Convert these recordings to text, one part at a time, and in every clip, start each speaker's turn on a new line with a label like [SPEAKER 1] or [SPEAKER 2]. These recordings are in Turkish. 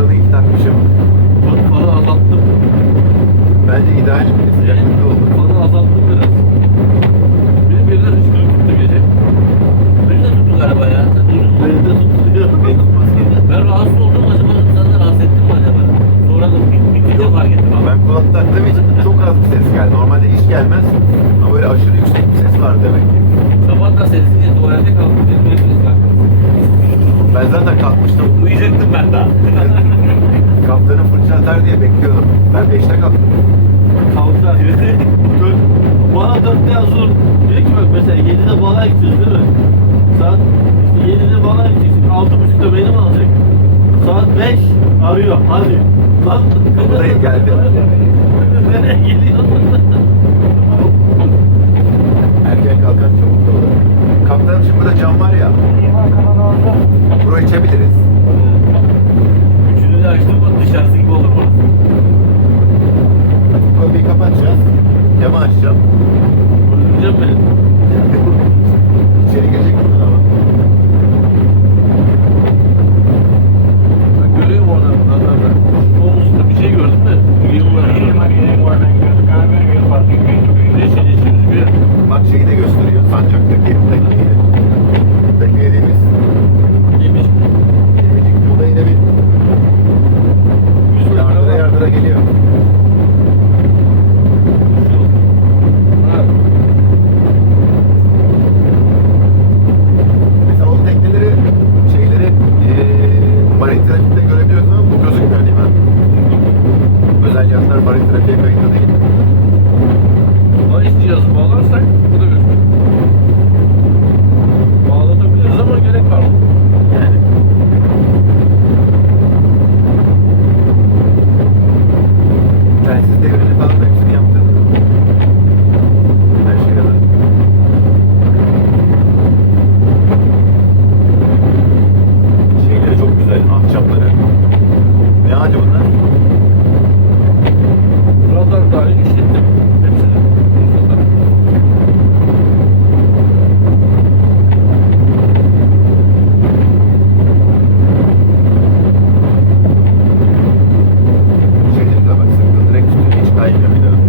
[SPEAKER 1] sıcaklıklarını iki takmışım.
[SPEAKER 2] Bak fanı azalttım.
[SPEAKER 1] Bence ideal bir sıcaklıkta oldu.
[SPEAKER 2] Fanı azalttım biraz. Benim birileri hıçkırık tuttu gece. Beni de tuttu galiba ya.
[SPEAKER 3] Beni de
[SPEAKER 1] tuttu.
[SPEAKER 2] ben rahatsız oldum acaba sana rahatsız ettim mi acaba? Sonra da bitince fark ettim abi.
[SPEAKER 1] Ben kulak taktığım için çok az bir ses geldi. Normalde hiç gelmez. Ama böyle aşırı yüksek bir ses var demek ki.
[SPEAKER 2] Sabah da sessizce tuvalete kalktım. Benim hepiniz kalktınız.
[SPEAKER 1] Ben zaten kalkmıştım.
[SPEAKER 2] Uyuyacaktım ben daha.
[SPEAKER 1] Kaptanı fırça atar diye bekliyordum. Ben 5'te kalktım.
[SPEAKER 3] Kalktı. Evet. Bana 4'te yazıyor. Diyor ki bak mesela 7'de balığa gideceğiz değil mi? Saat işte 7'de balığa gideceksin. 6.30'da beni mi alacak? Saat 5 arıyor. Hadi. Lan.
[SPEAKER 1] Kapıdayım geldim.
[SPEAKER 3] Nereye geliyorsun?
[SPEAKER 1] Marine trafikte görebiliyorsunuz ama bu gözükmüyor değil mi? Özel yanlar Marine trafiğe kayıtlı değil.
[SPEAKER 3] yeah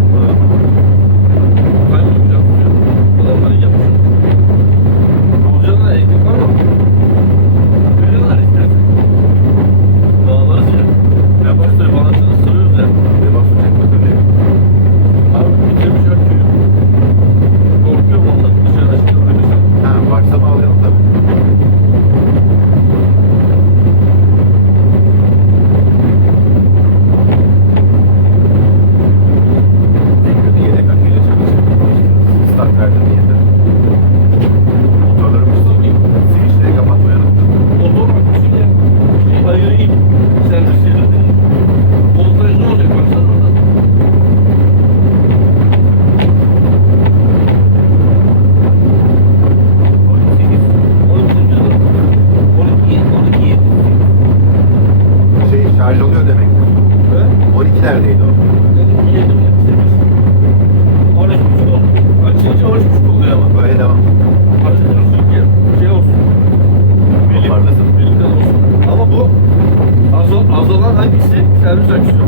[SPEAKER 3] That was actually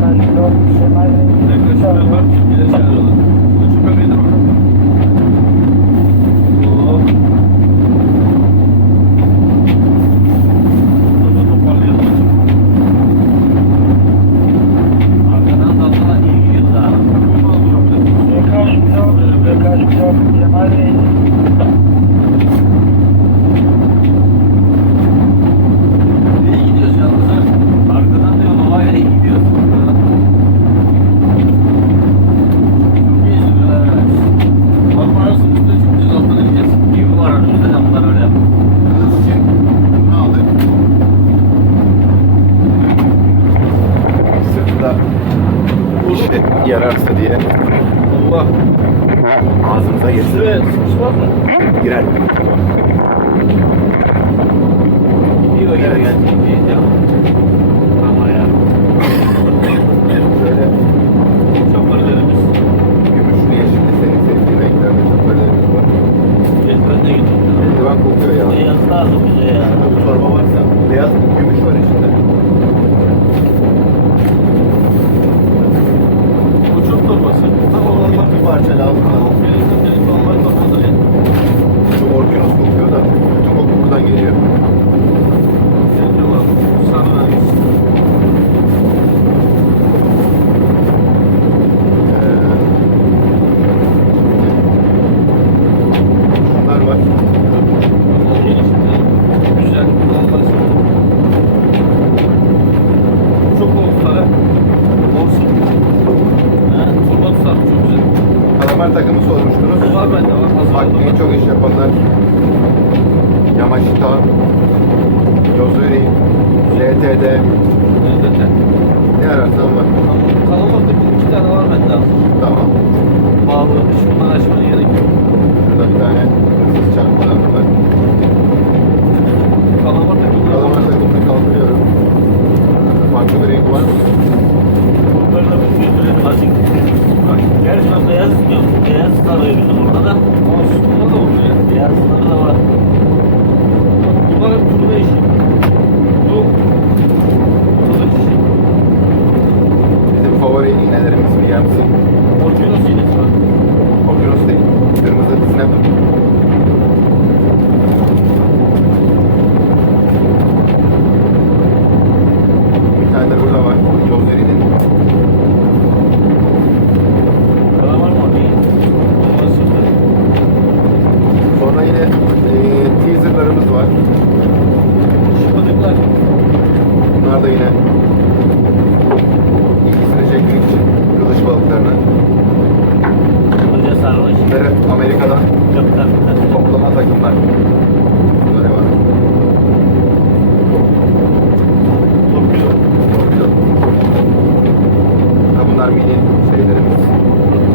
[SPEAKER 3] Karşıda, Şemal. Karşıda var,
[SPEAKER 1] bir
[SPEAKER 3] de Şemal var.
[SPEAKER 1] Küçük bebeği de şey
[SPEAKER 3] sıkışmaz mı?
[SPEAKER 1] Girer.
[SPEAKER 2] Gidiyor
[SPEAKER 1] Evet.
[SPEAKER 2] Ama ya.
[SPEAKER 1] Şöyle
[SPEAKER 3] Çaparlarımız.
[SPEAKER 1] gümüşlü yeşilli senin sevdiğin renklerde çöplerimiz var.
[SPEAKER 3] Yetmen de gidiyor.
[SPEAKER 1] Eldiven kokuyor ya.
[SPEAKER 2] Beyaz lazım bize ya.
[SPEAKER 1] Bu torba varsa beyaz gümüş var içinde.
[SPEAKER 3] O çok torbası. Tam olan
[SPEAKER 1] Bir parça lazım.
[SPEAKER 3] Benim benim normal torbada ya.
[SPEAKER 1] Şu orkinos kokuyor da bütün koku buradan geliyor.
[SPEAKER 3] Senin de var. Sarı vermiş.
[SPEAKER 1] Bunlar var.
[SPEAKER 3] O gelişinde. Güzel. Anlaşıldı. Çok olslara. Olsun. Ha, torba tutar çok güzel.
[SPEAKER 1] Kalamar takımı sormuştunuz.
[SPEAKER 3] Var bende var.
[SPEAKER 1] Bak en çok iş yapanlar Yamashita, Yozuri, ZTD
[SPEAKER 3] evet.
[SPEAKER 1] ne ararsan var.
[SPEAKER 3] Kanalıma takım iki tane var bende abi.
[SPEAKER 1] Tamam.
[SPEAKER 3] Bağlı. Hiç bunları açmaya gerek yok.
[SPEAKER 1] Şurada bir tane hırsız çarpmalar var. Kalamar takımını kaldırıyorum. Farklı bir renk var mı?
[SPEAKER 2] Bunları da bir götürelim azıcık. Gerçi ben beyaz istiyorum. Beyaz sarıyor bizim orada da.
[SPEAKER 3] Olsun. Bunlar da oluyor ya.
[SPEAKER 2] Beyazları da var.
[SPEAKER 3] Bunlar hep turna işi. Bu kılıç işi.
[SPEAKER 1] Bizim favori iğnelerimiz.
[SPEAKER 3] Orkinos iğnesi var.
[SPEAKER 1] Okyanus değil. Kırmızı snapper. Bir tane de burada var. Yozuri'nin.
[SPEAKER 2] Bana var mı o değil?
[SPEAKER 3] Olmaz şimdi.
[SPEAKER 1] Sonra yine e, teaserlarımız var.
[SPEAKER 3] Şıpadıklar.
[SPEAKER 1] Bunlar da yine ilgisini çekmek için kılıç balıklarını.
[SPEAKER 2] Hoca sarmış.
[SPEAKER 1] Bunları Amerika'dan
[SPEAKER 2] Kaptan.
[SPEAKER 1] toplama takımlar. Bunlar var.
[SPEAKER 3] Torpido.
[SPEAKER 1] Torpido. Ha, bunlar mini şeylerimiz.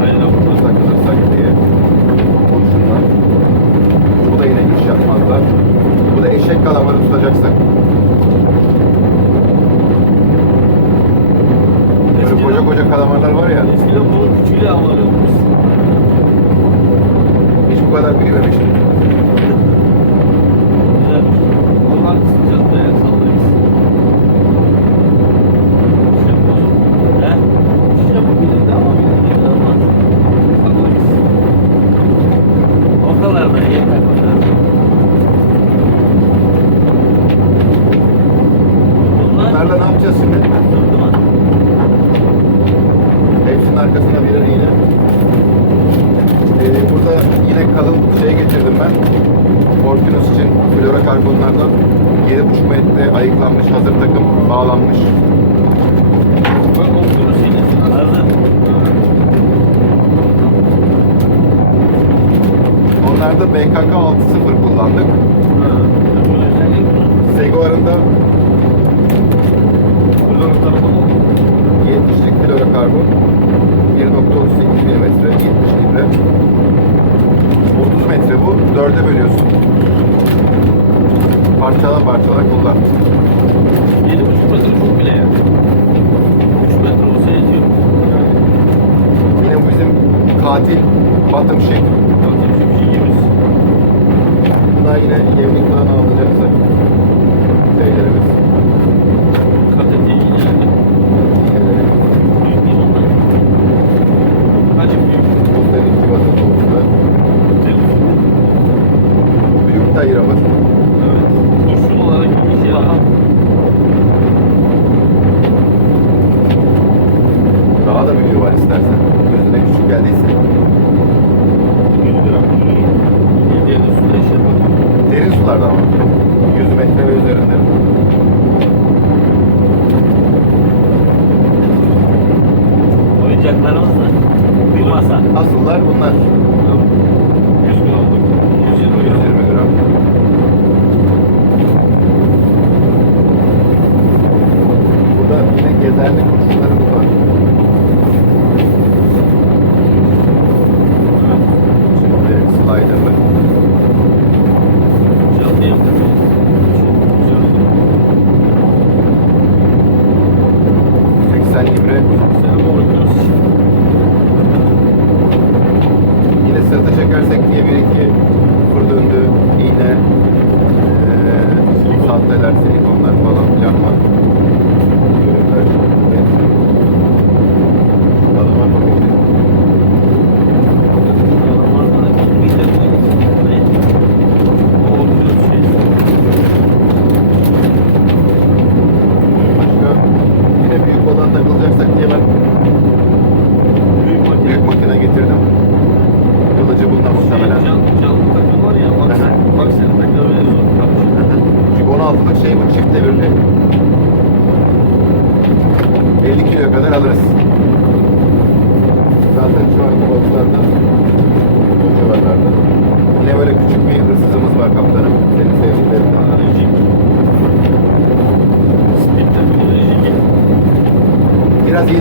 [SPEAKER 3] Aynen bunlar.
[SPEAKER 1] takılırsak diye kurşunlar. Bu da yine iş yapmazlar. Eşek kalamarı tutacaksak. Böyle koca koca kalamarlar var ya,
[SPEAKER 3] Eskiden bunun küçüğüyle avlanıyorduk biz.
[SPEAKER 1] hiç bu kadar büyümemiştim.
[SPEAKER 2] Güzelmiş.
[SPEAKER 3] Onlar sıcak dayak sallayız. Şey yapmaz.
[SPEAKER 2] He?
[SPEAKER 3] Şey yapabilirdi ama bilmiyorum.
[SPEAKER 2] Olmaz.
[SPEAKER 3] Sallayız.
[SPEAKER 2] Ortalarda yemek onlar. Bunlar
[SPEAKER 1] Bunlarla ne yapacağız şimdi?
[SPEAKER 2] Durdu mu?
[SPEAKER 1] Hepsinin arkasına birer iğne. Ee, burada yine kalın şey getirdim ben. Orkinos için florokarbonlardan 7,5 metre ayıklanmış hazır takım bağlanmış.
[SPEAKER 3] Bak Orkinos iğnesi nasıl?
[SPEAKER 2] Hazır.
[SPEAKER 1] Onlarda BKK 6.0 kullandık. Segoar'ın da
[SPEAKER 3] Buradan tarafa da
[SPEAKER 1] 70'lik florokarbon 1.38 mm 70 litre 30 metre bu 4'e bölüyorsun parçala parçala kullan
[SPEAKER 3] 7,5 metre çok bile ya. 3 metre olsa yetiyor.
[SPEAKER 1] yine bu bizim katil bottom sheet
[SPEAKER 3] Bakın şu şey yemiz.
[SPEAKER 1] Bunlar yine yemlik falan alacaksa şeylerimiz
[SPEAKER 3] Kateti iğneleri
[SPEAKER 2] Büyük değil onlar.
[SPEAKER 3] Hacim büyük.
[SPEAKER 1] bu senin civata soğukta büyük tayıramız
[SPEAKER 3] Evet. Kurşun olarak bir şey var.
[SPEAKER 1] daha da büyüğü var istersen gözüne küçük geldiyse
[SPEAKER 3] 100 gram. Yediye de suda iş yapar.
[SPEAKER 1] derin sularda ama 100 metre ve üzerinde
[SPEAKER 2] Oyuncaklarımız da. Bir masa.
[SPEAKER 1] asıllar bunlar Problem.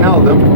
[SPEAKER 1] aldım.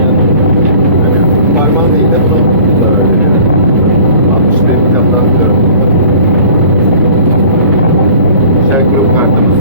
[SPEAKER 3] yani şey
[SPEAKER 1] hani parmağın değil de buna zarar veriyor. 60 lira bir tane bir tarafında. Shell grup kartımız.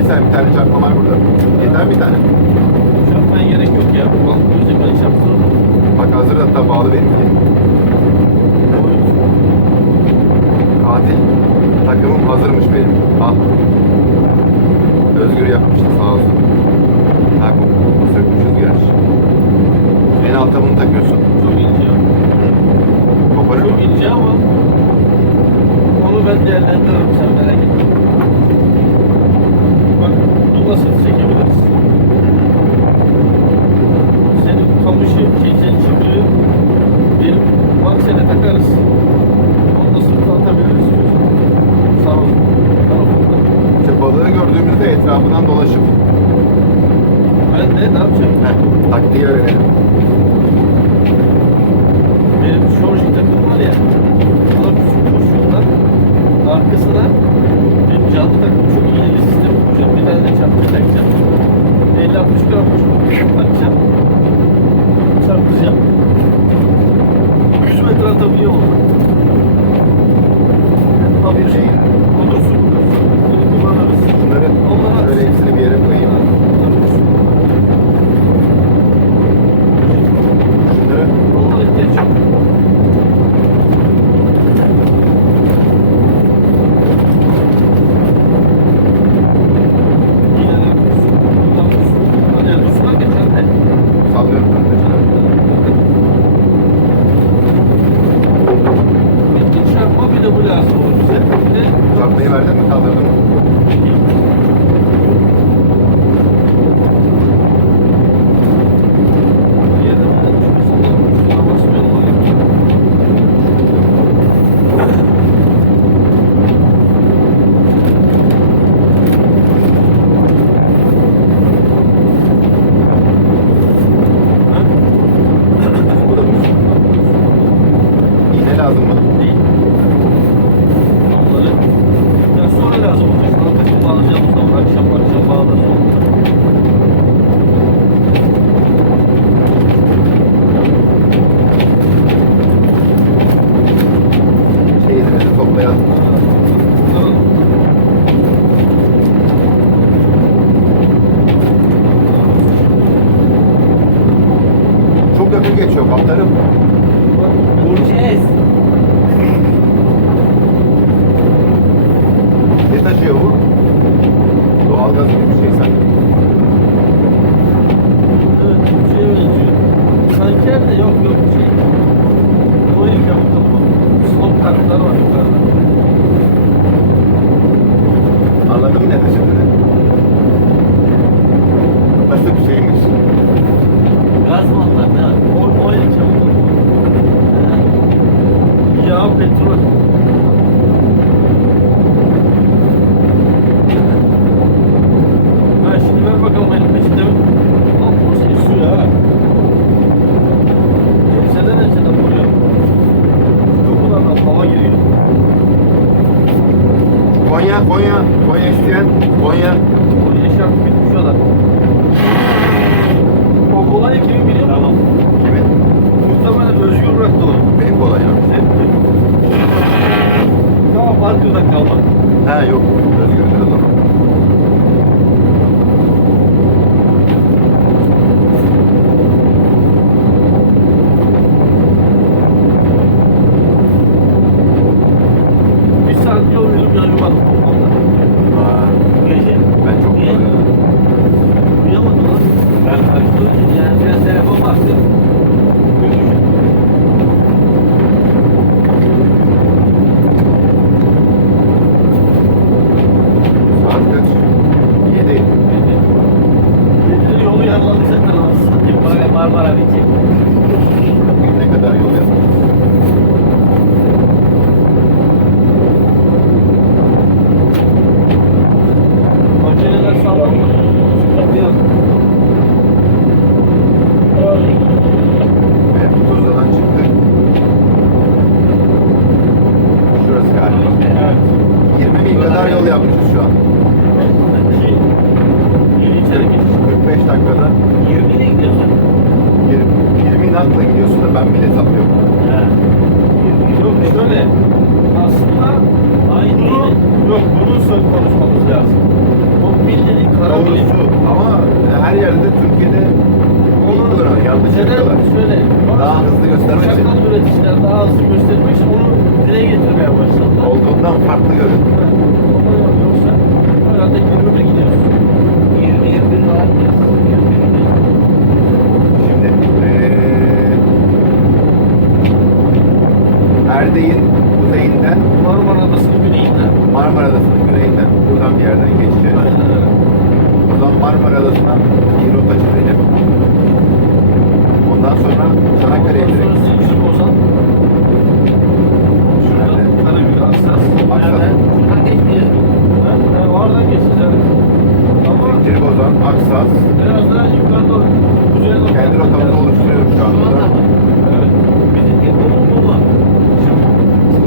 [SPEAKER 1] bir
[SPEAKER 3] tane
[SPEAKER 1] bir tane çarpma var burada. Yeter bir tane.
[SPEAKER 3] Çarpmaya gerek yok ya. Bak gözle ben.
[SPEAKER 1] Bak hazır hatta bağlı benim. Katil. Takımım hazırmış benim. Ah. Özgür yapmıştı sağ olsun. Ha sökmüşüz gerçi. En alta bunu takıyorsun.
[SPEAKER 3] Çok ince.
[SPEAKER 1] Koparıyor.
[SPEAKER 3] Çok ince ama onu ben değerlendiririm sen merak etme. Ne? Ne yapacağım?
[SPEAKER 1] Taktiği öğrenelim.
[SPEAKER 3] Çarpmayı
[SPEAKER 1] verdin mi kaldırdın mı? Yakın geçiyor kaptanım.
[SPEAKER 2] Burçez.
[SPEAKER 1] Ne taşıyor bu? Doğalgaz gibi bir şey sanki.
[SPEAKER 3] Evet, bir şeye benziyor. Sanker de yok yok bir şey. O yıkamı kapı. Slop kartlar var yukarıda.
[SPEAKER 1] Anladım ne taşıdığını. Nasıl bir şeymiş?
[SPEAKER 2] Gaz mı onlar ne?
[SPEAKER 3] O, o yıkamı kapı. Yağ, petrol. Ha şimdi ver bakalım elim peşinde? Al bu şey su ya. Enseden enseden vuruyor. Kokulardan hava giriyor.
[SPEAKER 1] Konya, Konya, Konya isteyen, Konya.
[SPEAKER 3] O yaşam bitmiş o da. O kolay kimin biliyor? Tamam.
[SPEAKER 1] Kimin?
[SPEAKER 3] Muhtemelen Özgür bıraktı onu.
[SPEAKER 1] Benim kolayım.
[SPEAKER 3] Tamam farkında kalma.
[SPEAKER 1] Ha yok, özgürdür o zaman.
[SPEAKER 3] Bir saat yol yürüdüm ya yuvarım toplamda.
[SPEAKER 1] Aa,
[SPEAKER 2] Gece.
[SPEAKER 1] ben çok
[SPEAKER 2] Niye?
[SPEAKER 1] kolayım.
[SPEAKER 3] Uyuyamadım lan.
[SPEAKER 2] Ben karıştırdım. Yani biraz telefon baktım. Uyumuşum.
[SPEAKER 1] Saat kaç? Yedi.
[SPEAKER 3] Geceleri yolu yarıladık sen de lan.
[SPEAKER 2] Böyle Marmara bitecek.
[SPEAKER 1] Bugün ne kadar yol yaptık?
[SPEAKER 3] Makineler sağlam mı? Sıkıntı yok.
[SPEAKER 1] Evet, Tuzla'dan çıktık. Şurası galiba.
[SPEAKER 3] Evet.
[SPEAKER 1] 20 bin kadar yol yapmışız şu an.
[SPEAKER 3] Şey, yeni içeri geçiş.
[SPEAKER 1] 45 dakikada
[SPEAKER 2] 20 ile gidiyorsun.
[SPEAKER 1] 20, 20 nakla gidiyorsun da ben bile sapıyorum.
[SPEAKER 2] Ha.
[SPEAKER 3] Yok şöyle. Aslında
[SPEAKER 2] Aynı
[SPEAKER 3] bunu,
[SPEAKER 2] değil.
[SPEAKER 3] yok bunu söz konuşmamız lazım. O bildiğin kara bilim.
[SPEAKER 1] Doğrusu ama her yerde Türkiye'de
[SPEAKER 3] Onu
[SPEAKER 1] bilmiyorum yanlış
[SPEAKER 3] neden
[SPEAKER 1] yapıyorlar.
[SPEAKER 3] şöyle.
[SPEAKER 1] Daha
[SPEAKER 3] Uçaktan üreticiler daha hızlı göstermek için onu dile getirmeye başladılar.
[SPEAKER 1] Olduğundan farklı görün.
[SPEAKER 3] Ama yok, yoksa herhalde 20'e gidiyoruz.
[SPEAKER 2] 20 21 var. 21
[SPEAKER 1] Şimdi eee Erdek'in kuzeyinden
[SPEAKER 3] Marmara Adası'nın güneyinden.
[SPEAKER 1] Marmara Adası'nın güneyinden buradan bir yerden geçeceğiz.
[SPEAKER 3] Aynen öyle.
[SPEAKER 1] O zaman Marmara Adası'na bir rota çizelim. Ondan sonra Çanakkale'ye direkt.
[SPEAKER 3] Şuradan
[SPEAKER 1] Nerede?
[SPEAKER 3] Karagül, Aksas.
[SPEAKER 1] Aksas.
[SPEAKER 2] Şuradan geçmeyeceğiz.
[SPEAKER 3] Oradan geçeceğiz. Ama
[SPEAKER 1] Zincirlibozan, Aksas.
[SPEAKER 3] biraz daha yukarı doğru, kuzeye doğru.
[SPEAKER 1] Kendi rotamızı oluşturuyoruz şu anda.
[SPEAKER 3] Evet.
[SPEAKER 2] Bizim bu mu?
[SPEAKER 3] Bu.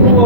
[SPEAKER 3] Truva